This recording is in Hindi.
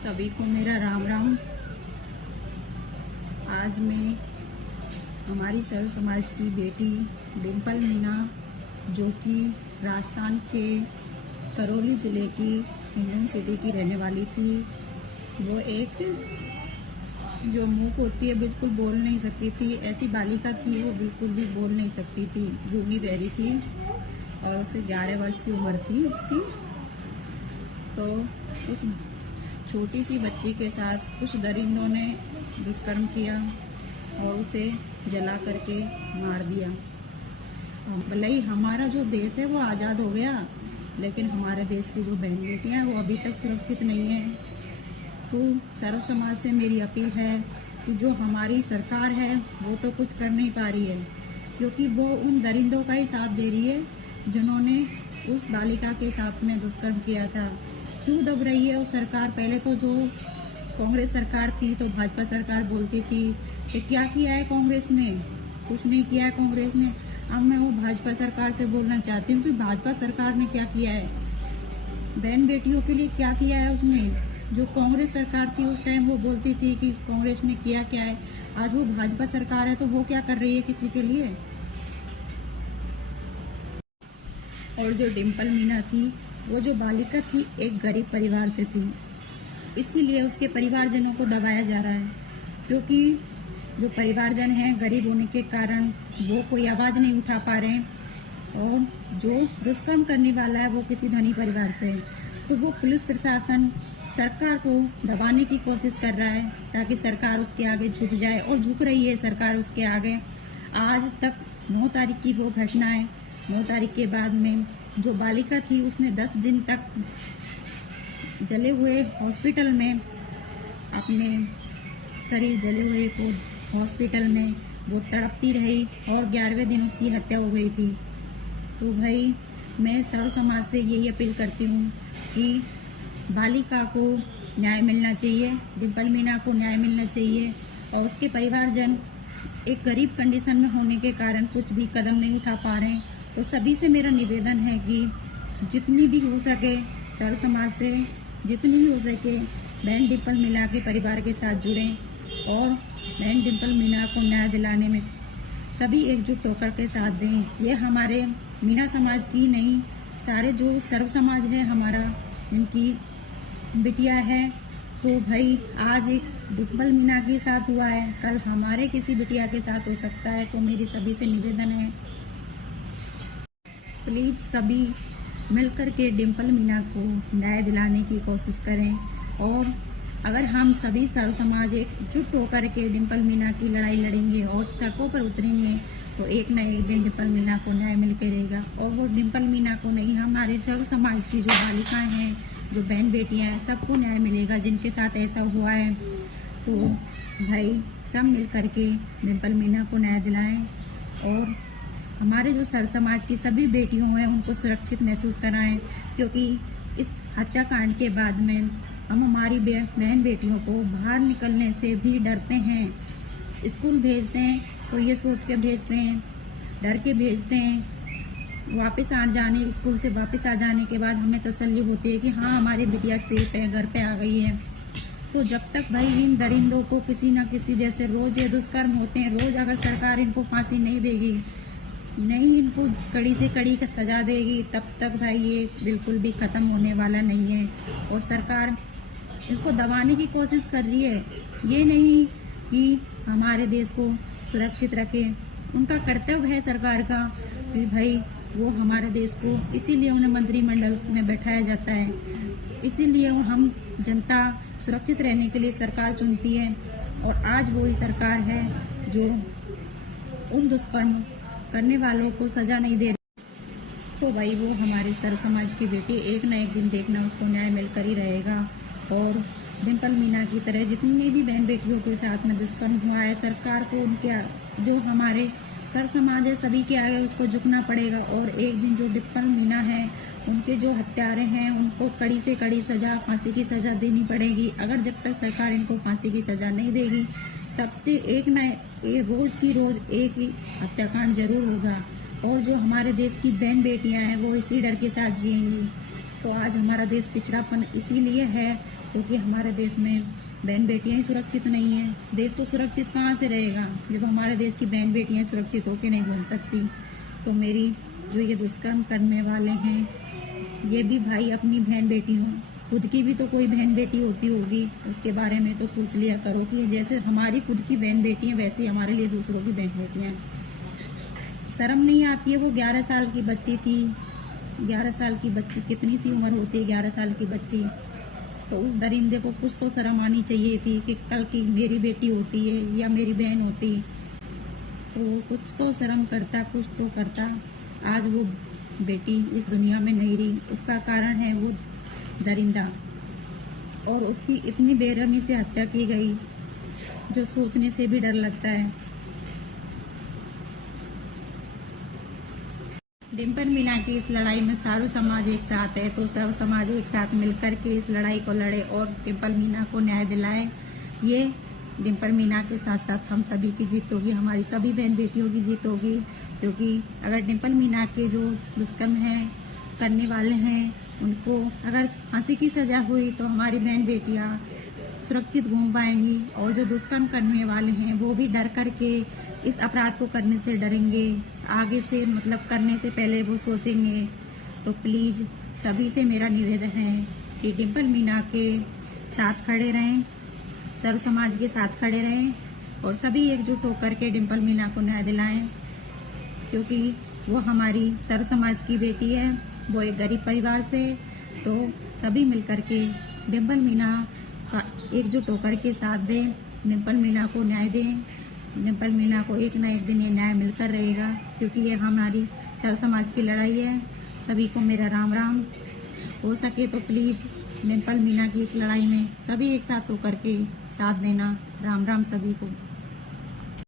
सभी को मेरा राम राम। आज मैं हमारी सर्व समाज की बेटी डिम्पल मीना, जो कि राजस्थान के करौली ज़िले की हिंडन सिटी की रहने वाली थी, वो एक जो मूक होती है, बिल्कुल बोल नहीं सकती थी, ऐसी बालिका थी। वो बिल्कुल भी बोल नहीं सकती थी, गूंगी बहरी थी और उसे 11 वर्ष की उम्र थी उसकी। तो उस छोटी सी बच्ची के साथ कुछ दरिंदों ने दुष्कर्म किया और उसे जला करके मार दिया। भले ही हमारा जो देश है वो आज़ाद हो गया, लेकिन हमारे देश की जो बहन बेटियाँ हैं वो अभी तक सुरक्षित नहीं हैं। तो सर्व समाज से मेरी अपील है कि जो हमारी सरकार है वो तो कुछ कर नहीं पा रही है, क्योंकि वो उन दरिंदों का ही साथ दे रही है जिन्होंने उस बालिका के साथ में दुष्कर्म किया था। क्यों दब रही है वो सरकार? पहले तो जो कांग्रेस सरकार थी तो भाजपा सरकार बोलती थी कि क्या किया है कांग्रेस ने? कुछ नहीं किया है कांग्रेस ने। अब मैं वो भाजपा सरकार से बोलना चाहती हूँ कि भाजपा सरकार ने क्या किया है, बहन बेटियों के लिए क्या किया है उसने? जो कांग्रेस सरकार थी उस टाइम वो बोलती थी कि कांग्रेस ने किया क्या है। आज वो भाजपा सरकार है तो वो क्या कर रही है किसी के लिए? और जो डिम्पल मीना थी, वो जो बालिका थी, एक गरीब परिवार से थी, इसीलिए उसके परिवारजनों को दबाया जा रहा है, क्योंकि जो परिवारजन हैं गरीब होने के कारण वो कोई आवाज़ नहीं उठा पा रहे हैं। और जो दुष्कर्म करने वाला है वो किसी धनी परिवार से है, तो वो पुलिस प्रशासन सरकार को दबाने की कोशिश कर रहा है ताकि सरकार उसके आगे झुक जाए, और झुक रही है सरकार उसके आगे। आज तक 9 तारीख की वो घटना है। 9 तारीख के बाद में जो बालिका थी उसने 10 दिन तक जले हुए हॉस्पिटल में, अपने शरीर जले हुए को हॉस्पिटल में वो तड़पती रही और 11वें दिन उसकी हत्या हो गई थी। तो भाई, मैं सर्व समाज से यही अपील करती हूँ कि बालिका को न्याय मिलना चाहिए, डिम्पल मीना को न्याय मिलना चाहिए। और उसके परिवारजन एक गरीब कंडीशन में होने के कारण कुछ भी कदम नहीं उठा पा रहे हैं। तो सभी से मेरा निवेदन है कि जितनी भी हो सके, सर्व समाज से जितनी भी हो सके, बहन डिम्पल मीना के परिवार के साथ जुड़ें और बहन डिम्पल मीना को न्याय दिलाने में सभी एकजुट होकर के साथ दें। ये हमारे मीना समाज की नहीं, सारे जो सर्व समाज है हमारा, इनकी बिटिया है। तो भाई, आज एक डिम्पल मीना के साथ हुआ है, कल हमारे किसी बिटिया के साथ हो सकता है। तो मेरी सभी से निवेदन है, प्लीज़ सभी मिलकर के डिम्पल मीना को न्याय दिलाने की कोशिश करें। और अगर हम सभी सर्व समाज एकजुट होकर के डिम्पल मीना की लड़ाई लड़ेंगे और सड़कों पर उतरेंगे, तो एक न एक दिन डिम्पल मीना को न्याय मिल के रहेगा। और वो डिम्पल मीना को नहीं, हमारे सर्व समाज की जो बालिकाएं हैं, जो बहन बेटियां हैं, सबको न्याय मिलेगा जिनके साथ ऐसा हुआ है। तो भाई, सब मिल करके डिम्पल मीना को न्याय दिलाएं और हमारे जो सर्व समाज की सभी बेटियों हैं उनको सुरक्षित महसूस कराएं, क्योंकि इस हत्याकांड के बाद में हम हमारी बहन बेटियों को बाहर निकलने से भी डरते हैं। स्कूल भेजते हैं तो ये सोच के भेजते हैं, डर के भेजते हैं। वापस आ जाने, स्कूल से वापस आ जाने के बाद हमें तसल्ली होती है कि हाँ, हमारी बिटिया सेफ है, घर पे आ गई है। तो जब तक भाई इन दरिंदों को किसी न किसी, जैसे रोज ये दुष्कर्म होते हैं, रोज अगर सरकार इनको फांसी नहीं देगी, नहीं इनको कड़ी से कड़ी का सजा देगी, तब तक भाई ये बिल्कुल भी ख़त्म होने वाला नहीं है। और सरकार इनको दबाने की कोशिश कर रही है, ये नहीं कि हमारे देश को सुरक्षित रखे। उनका कर्तव्य है सरकार का कि भाई वो हमारे देश को, इसीलिए उन्हें मंत्रिमंडल में बैठाया जाता है, इसीलिए हम जनता सुरक्षित रहने के लिए सरकार चुनती है। और आज वही सरकार है जो उन दुष्कर्म करने वालों को सजा नहीं दे रही। तो भाई, वो हमारे सर्व समाज की बेटी, एक न एक दिन देखना उसको न्याय मिलकर ही रहेगा। और डिम्पल मीना की तरह जितनी भी बहन बेटियों के साथ में दुष्कर्म हुआ है, सरकार को उनके, जो हमारे सर्व समाज है, सभी के आगे उसको झुकना पड़ेगा। और एक दिन जो डिम्पल मीना है, उनके जो हत्यारे हैं, उनको कड़ी से कड़ी सजा, फांसी की सजा देनी पड़ेगी। अगर जब तक सरकार इनको फांसी की सजा नहीं देगी, तब से एक न रोज की रोज एक ही हत्याकांड जरूर होगा। और जो हमारे देश की बहन बेटियां हैं वो इसी डर के साथ जिएंगी। तो आज हमारा देश पिछड़ापन इसीलिए है क्योंकि हमारे देश में बहन बेटियां ही सुरक्षित नहीं हैं। देश तो सुरक्षित कहाँ से रहेगा जब हमारे देश की बहन बेटियां सुरक्षित होकर नहीं घूम सकती। तो मेरी जो ये दुष्कर्म करने वाले हैं, ये भी भाई अपनी बहन बेटी हों, खुद की भी तो कोई बहन बेटी होती होगी, उसके बारे में तो सोच लिया करो कि जैसे हमारी खुद की बहन बेटी हैं वैसे हमारे लिए दूसरों की बहन बेटियां हैं। शर्म नहीं आती है? वो 11 साल की बच्ची थी। 11 साल की बच्ची, कितनी सी उम्र होती है 11 साल की बच्ची? तो उस दरिंदे को कुछ तो शर्म आनी चाहिए थी कि कल की मेरी बेटी होती है या मेरी बहन होती तो कुछ तो शर्म करता, कुछ तो करता। आज वो बेटी इस दुनिया में नहीं रही, उसका कारण है वो दरिंदा, और उसकी इतनी बेरहमी से हत्या की गई जो सोचने से भी डर लगता है। डिम्पल मीना की इस लड़ाई में सारा समाज एक साथ है, तो सब समाज एक साथ मिलकर के इस लड़ाई को लड़े और डिम्पल मीना को न्याय दिलाए। ये डिम्पल मीना के साथ साथ हम सभी की जीत होगी, हमारी सभी बहन बेटियों की जीत होगी। क्योंकि अगर डिम्पल मीना के जो दुष्कर्म हैं करने वाले हैं उनको अगर फांसी की सजा हुई तो हमारी बहन बेटियां सुरक्षित घूम पाएंगी, और जो दुष्कर्म करने वाले हैं वो भी डर करके इस अपराध को करने से डरेंगे, आगे से मतलब करने से पहले वो सोचेंगे। तो प्लीज सभी से मेरा निवेदन है कि डिम्पल मीना के साथ खड़े रहें, सर्व समाज के साथ खड़े रहें और सभी एकजुट होकर के डिम्पल मीना को न्याय दिलाएं, क्योंकि वो हमारी सर्व समाज की बेटी है, वो एक गरीब परिवार से। तो सभी मिलकर के डिम्पल मीना का एकजुट होकर के साथ दें, डिम्पल मीना को न्याय दें। डिम्पल मीना को एक न एक दिन ये न्याय मिलकर रहेगा, क्योंकि ये हमारी सर्व समाज की लड़ाई है। सभी को मेरा राम राम। हो सके तो प्लीज डिम्पल मीना की इस लड़ाई में सभी एक साथ होकर के साथ देना। राम राम सभी को।